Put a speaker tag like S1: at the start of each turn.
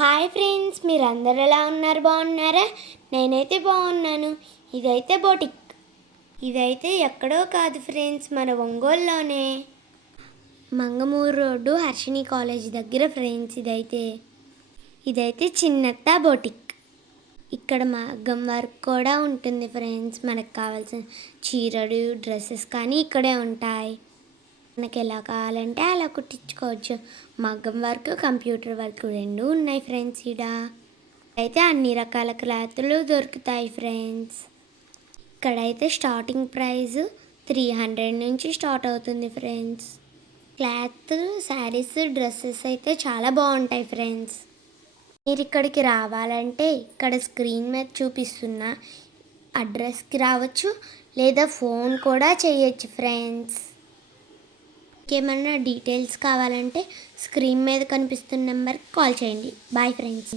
S1: Hi friends మీరు అందరు ఎలా ఉన్నారు? బాగున్నారా? నేనైతే బాగున్నాను. ఇదైతే బోటిక్. ఇదైతే ఎక్కడో కాదు ఫ్రెండ్స్ మన ఒంగోలులోనే. మంగమూరు రోడ్డు హర్షిణి కాలేజ్ దగ్గర ఫ్రెండ్స్ ఇదైతే. ఇదైతే చిన్నత్త బోటిక్. ఇక్కడ మగ్గం వర్క్ కూడా ఉంటుంది ఫ్రెండ్స్ మనకు కావాల్సిన చీరలు డ్రెస్సెస్ కానీ ఇక్కడే ఉంటాయి. మనకి ఎలా కావాలంటే అలా కుట్టించుకోవచ్చు. మగ్గం వర్క్ కంప్యూటర్ వర్క్ రెండు ఉన్నాయి ఫ్రెండ్స్ ఈడ. అయితే అన్ని రకాల క్లాతులు దొరుకుతాయి ఫ్రెండ్స్. ఇక్కడైతే స్టార్టింగ్ ప్రైస్ త్రీ హండ్రెడ్ నుంచి స్టార్ట్ అవుతుంది ఫ్రెండ్స్. క్లాత్ శారీస్ డ్రెస్సెస్ అయితే చాలా బాగుంటాయి ఫ్రెండ్స్. మీరు ఇక్కడికి రావాలంటే ఇక్కడ స్క్రీన్ మీద చూపిస్తున్న అడ్రస్కి రావచ్చు లేదా ఫోన్ కూడా చేయొచ్చు ఫ్రెండ్స్. ఇంకేమైనా డీటెయిల్స్ కావాలంటే స్క్రీన్ మీద కనిపిస్తున్న నెంబర్కి కాల్ చేయండి. Bye friends